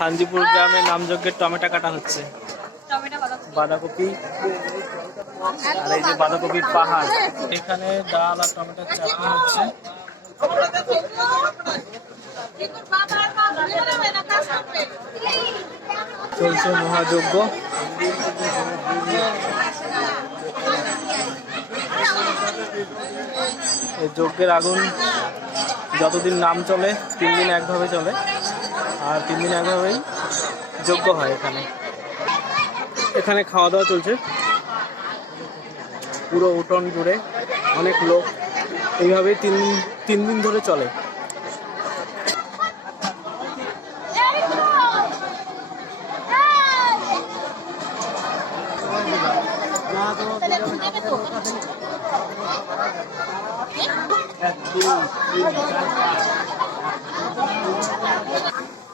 হাঞ্জিপুর গ্রামে নামযজ্ঞের টমেটো কাটা হচ্ছে, বাঁধাকপি আর এই যে বাঁধাকপির পাহাড়। এখানে ডাল আর টমেটোর চাটনি হচ্ছে। চলছে মহাযজ্ঞ। এই যজ্ঞের আগুন যতদিন নাম চলে 3 দিন একভাবে চলে, আর 3 দিন একভাবেই যজ্ঞ হয়। এখানে খাওয়া দাওয়া চলছে পুরো উঠোন জুড়ে, অনেক লোক। এইভাবেই 3 দিন ধরে চলে।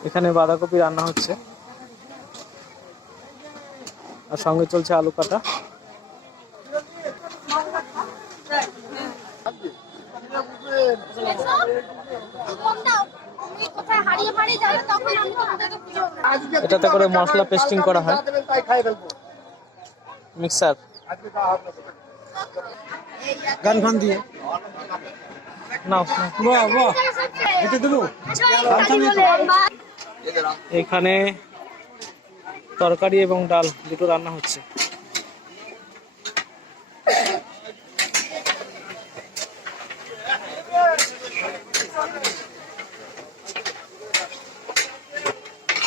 এখানে বাঁধাকপি রান্না হচ্ছে আর সঙ্গে চলছে আলু কাটা। এটাতে করে মশলা পেস্টিং করা হয়, মিক্সার গান ফান দিয়ে। এখানে তরকারি এবং ডাল দুটো রান্না হচ্ছে।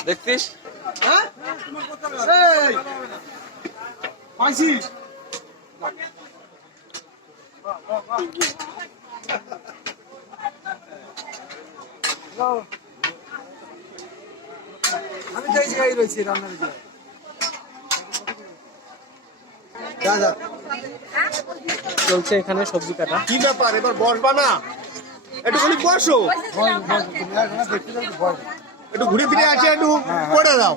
দেখছিস আমি যাই জায়গায় রয়েছি রান্নার ভিতরে। চলছে এখানে সবজি কাটা। কি ব্যাপার, এবার বসবা না? একটু খালি বসো, একটু ঘুরে ফিরে আসে, একটু করে দাও।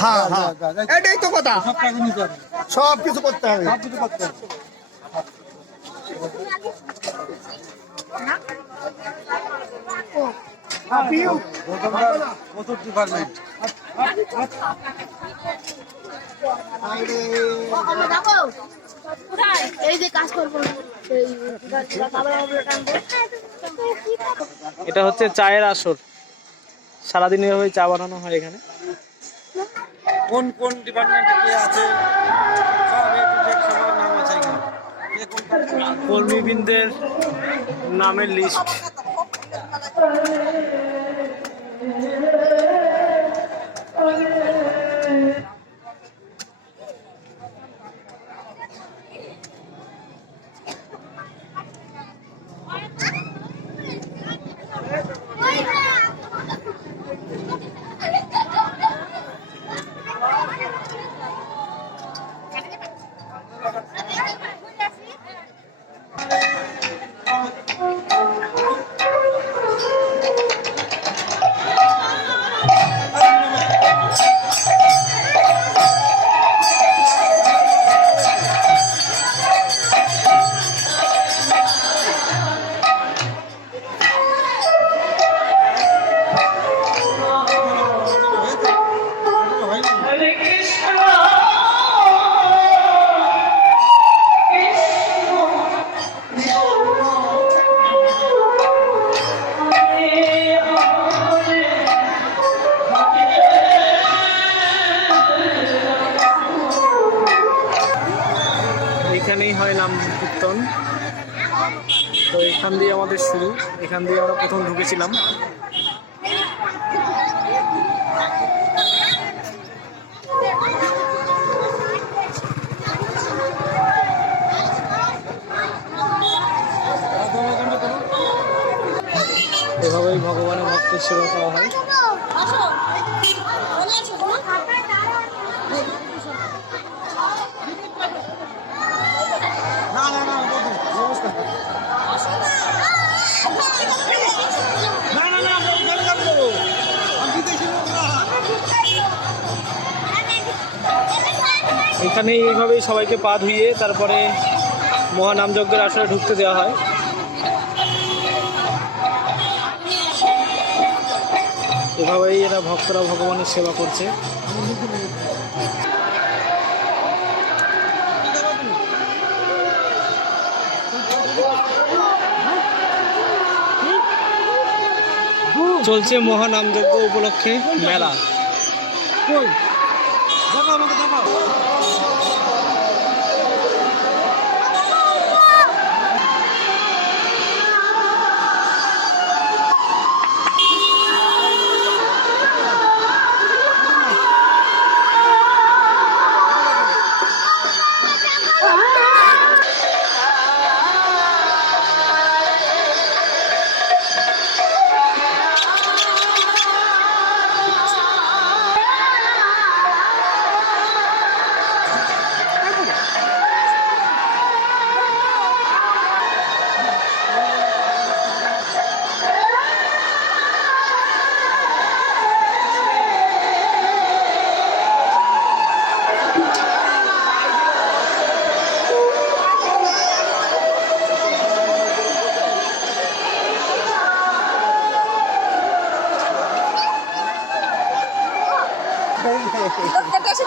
হ্যাঁ হ্যাঁ, এটাই তো কথা, সব কিছু করতে হবে। এটা হচ্ছে চায়ের আসর, সারাদিন এভাবে চা বানানো হয় এখানে। কোন কোন ডিপার্টমেন্টে কে আছে সব সবার নাম আছে এখানে। কর্মীবৃন্দের নামের লিস্ট। এখানেই হয় নাম কীর্তন। তো এখান দিয়ে আমাদের শুরু, এখান দিয়ে আমরা প্রথম ঢুকেছিলাম। এভাবেই ভগবানের ভক্তের সেবা করা হয়। এখানে এইভাবেই সবাইকে পা ধুইয়ে তারপরে মহানামযজ্ঞের আসরে ঢুকতে দেওয়া হয়। এভাবেই এরা ভক্তরা ভগবানের সেবা করছে। চলছে মহানামযজ্ঞ উপলক্ষে মেলা।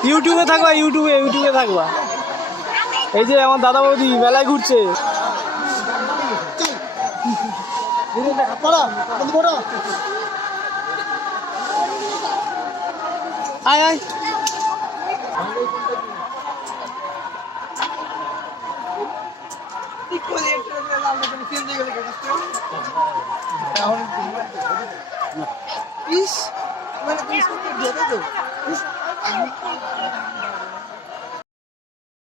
ইউটিউবে থাকবা, ইউটিউবে থাকবা। এই যে আমার দাদা বৌদি মেলায় ঘুরছে। আয় আয়। ইস মানে